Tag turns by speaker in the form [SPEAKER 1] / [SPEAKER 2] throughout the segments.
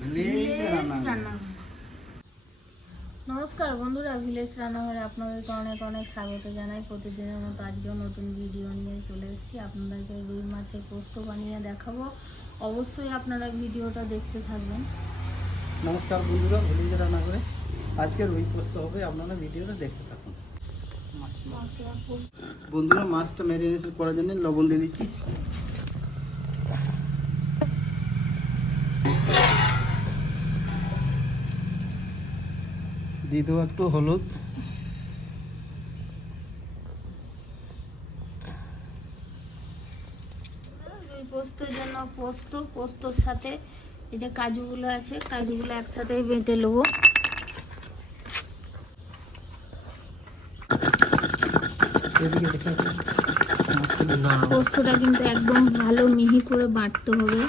[SPEAKER 1] রান্নাঘর। নমস্কার বন্ধুরা ভিলেজ রান্নাঘরে আপনাদেরকে অনেক অনেক স্বাগত জানাই। প্রতিদিনের মতো আজকেও নতুন ভিডিও নিয়ে চলে এসেছি। আপনাদেরকে রুই মাছের পোস্ত বানিয়ে দেখাবো। অবশ্যই আপনারা ভিডিওটা দেখতে থাকবেন।
[SPEAKER 2] নমস্কার বন্ধুরা ভিলেজ রান্না করে আজকে রুই পোস্ত হবে আপনারা ভিডিওটা দেখতে থাকুন। বন্ধুরা মাছটা ম্যারিনেশন করার জন্য লবণ দিয়ে দিচ্ছি। দিয়ে দেবো একটু হলুদ।
[SPEAKER 1] পোস্তর জন্য পোস্ত পোস্তর সাথে এই যে কাজুগুলো আছে কাজুগুলো একসাথে বেটে নেব। পোস্তটা কিন্তু একদম ভালো মিহি করে বাটতে হবে।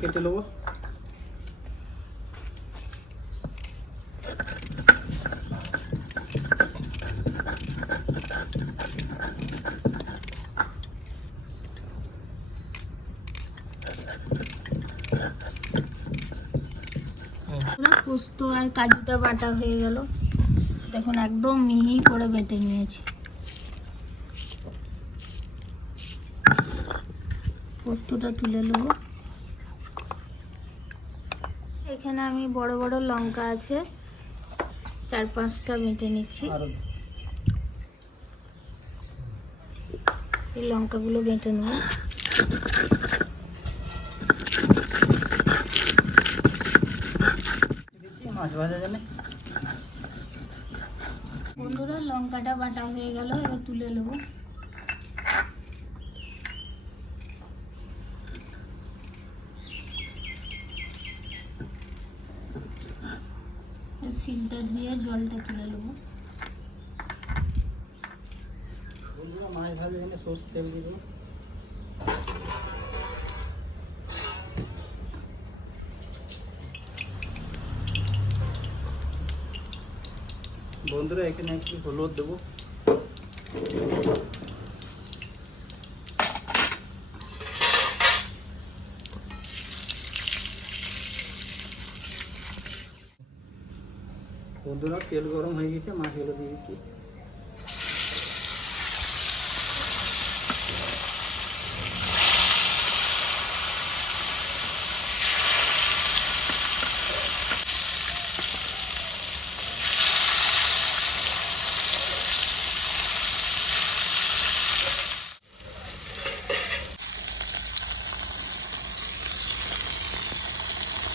[SPEAKER 2] কেটে
[SPEAKER 1] পোস্ত আর কাজুটা বাটা হয়ে গেল। দেখুন একদম মিহি করে বেটে নিয়েছি। পোস্তটা তুলে নেব। এখানে আমি বড় বড় লঙ্কা আছে চার পাঁচটা বেটে নিচ্ছি। এই লঙ্কাগুলো বেটে নেব।
[SPEAKER 2] মাছ ভাজা
[SPEAKER 1] বন্ধুরা লঙ্কাটা বাটা হয়ে গেল এবার তুলে নেব। শিলটা ধুয়ে জলটা তুলে নেব
[SPEAKER 2] বন্ধুরা মাছ ভাজা জন্য সর্ষে তেল দিয়ে দেবো বন্ধুরা এখানে একটু হলুদ দেবো বন্ধুরা তেল গরম হয়ে গেছে মাছগুলো দিয়ে দিচ্ছি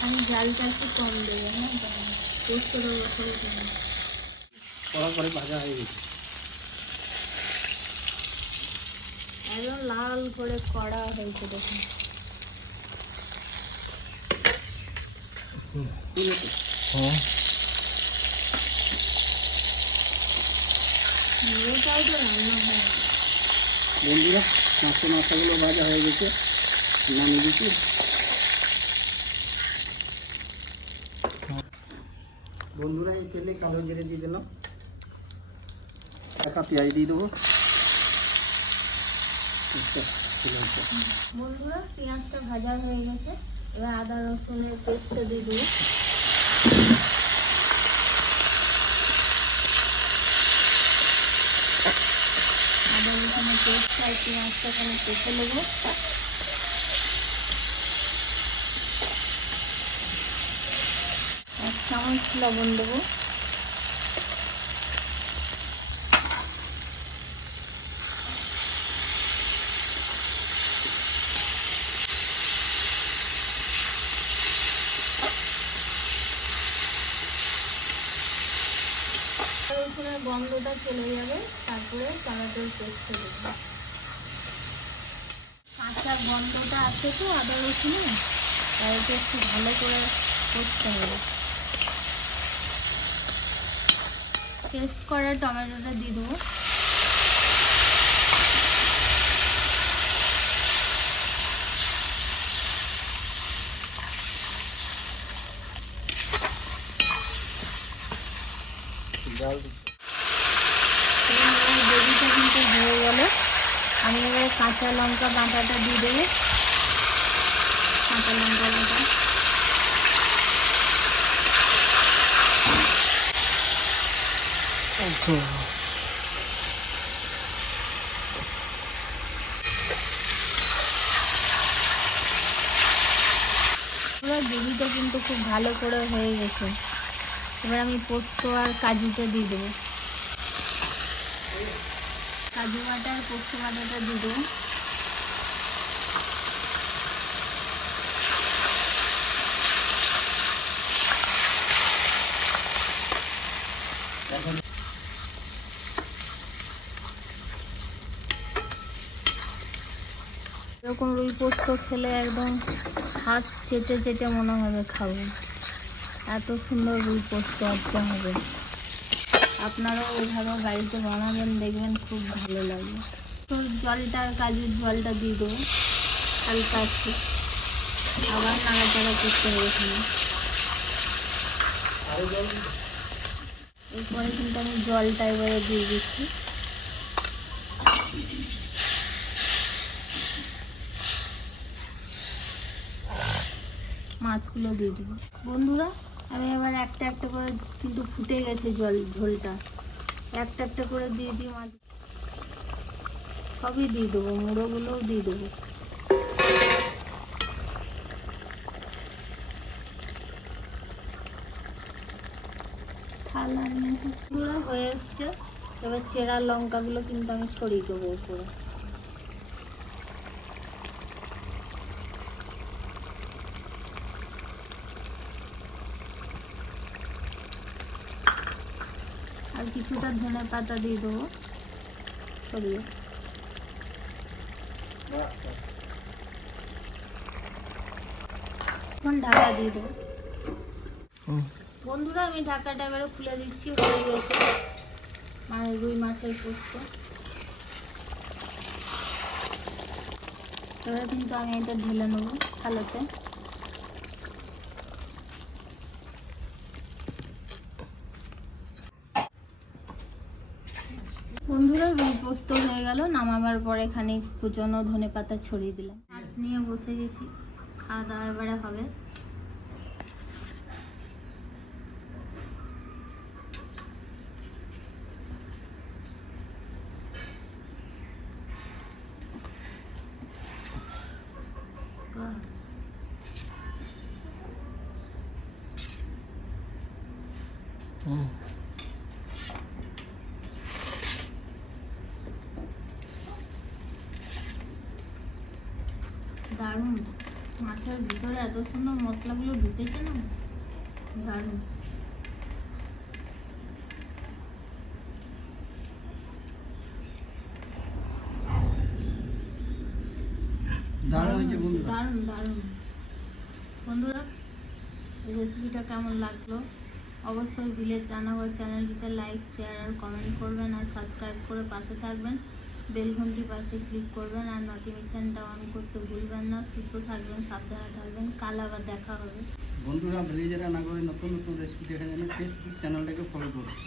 [SPEAKER 1] আমি জালটা একটু কম দেবো হ্যাঁ?
[SPEAKER 2] করে ভাজা হয়ে গেছে
[SPEAKER 1] একদম লাল করে কড়া হয়েছে দেখুন।
[SPEAKER 2] বন্ধুরা মাছের মাথাগুলো ভাজা হয়ে গেছে নামিয়ে দিচ্ছি বন্ধুরা, এই তেলে কালো জিরে দিয়ে দিলাম। একটা পেঁয়াজ দিয়ে দেবো।
[SPEAKER 1] বন্ধুরা, পেঁয়াজটা ভাজা হয়ে গেছে। এবার আদা, রসুনের পেস্টটা দিয়ে দেবো। আদা, রসুনের পেস্ট আর পেঁয়াজটা এখানে কেটে নেব। চামচ লবণ দেবো। রসুনের গন্ধটা চলে যাবে, তারপরে টমেটোর পেস্টটা দেবো। কাঁচা গন্ধটা আছে তো আদা রসুনে তাই একটু ভালো করে করতে হবে। পেস্ট করা টমেটোটা দিয়ে দেবো। আমি এবারে কাঁচা লঙ্কা বাটাটা দিয়ে দেবে। কাঁচা লঙ্কা বাটা। এবার গ্রেভিটা কিন্তু খুব ভালো করে হয়ে গেছে। এবার আমি পোস্ত আর কাজুটা দিয়ে দেবো। কাজু বাটা আর পোস্ত বাটাটা দিয়ে দেবো। এরকম রুই পোস্ত খেলে একদম হাত চেটে চেটে মনে হবে খাব। এত সুন্দর রুই পোস্ত আজকে হবে। আপনারাও ওইভাবে বাড়িতে বানাবেন, দেখবেন খুব ভালো লাগবে তোর জলটা, কাজুর জলটা দিয়ে দেবো হালকা একটু। আবার নাড়াচাড়া করতে হবে এখানে। এরপরে কিন্তু আমি জলটা এবারে দিয়ে দিচ্ছি। মাছগুলো দিয়ে দেবো। বন্ধুরা, আমি এবার একটা একটা করে কিন্তু ফুটে গেছে জল, ঝোলটা। একটা একটা করে দিয়ে দিই মাছ। সবই দিয়ে দেবো, মুড়োগুলোও দিয়ে দেবো। হয়ে এসছে। এবার চেরা লঙ্কাগুলো কিন্তু আমি ছড়িয়ে দেবো উপরে। কিছুটা ধনে পাতা দিয়ে দেবো। ছড়িয়ে এখন ঢাকা দিয়ে দেবো। বন্ধুরা আমি ঢাকাটা এবারে খুলে দিচ্ছি হয়ে গেছে। মানে রুই মাছের পোস্ত। এবারে কিন্তু আমি এটা ঢেলে নেব থালাতে বন্ধুরা রুই পোস্ত হয়ে গেল, নামাবার পরে এখানে কুচনো ধনে পাতা ছড়িয়ে দিলাম হাত নিয়ে বসে গেছি, খাওয়া দাওয়া এবারে হবে বাস। দারুণ মাছের ভিতরে এত সুন্দর মশলাগুলো ঢুকেছে না? দারুণ। দারুণ দারুণ বন্ধুরা এই রেসিপিটা কেমন লাগল? অবশ্যই ভিলেজ রান্নাঘর চ্যানেলটিতে লাইক শেয়ার আর কমেন্ট করবেন আর সাবস্ক্রাইব করে পাশে থাকবেন। বেল ঘন্টি পাশে ক্লিক করবেন আর নোটিফিকেশানটা অন করতে ভুলবেন না। সুস্থ থাকবেন, সাবধানে থাকবেন। কাল আবার দেখা হবে।
[SPEAKER 2] বন্ধুরা ভিলেজেরা না করে নতুন নতুন রেসিপি দেখার জন্য ফেসবুক চ্যানেলটাকে ফলো করুন।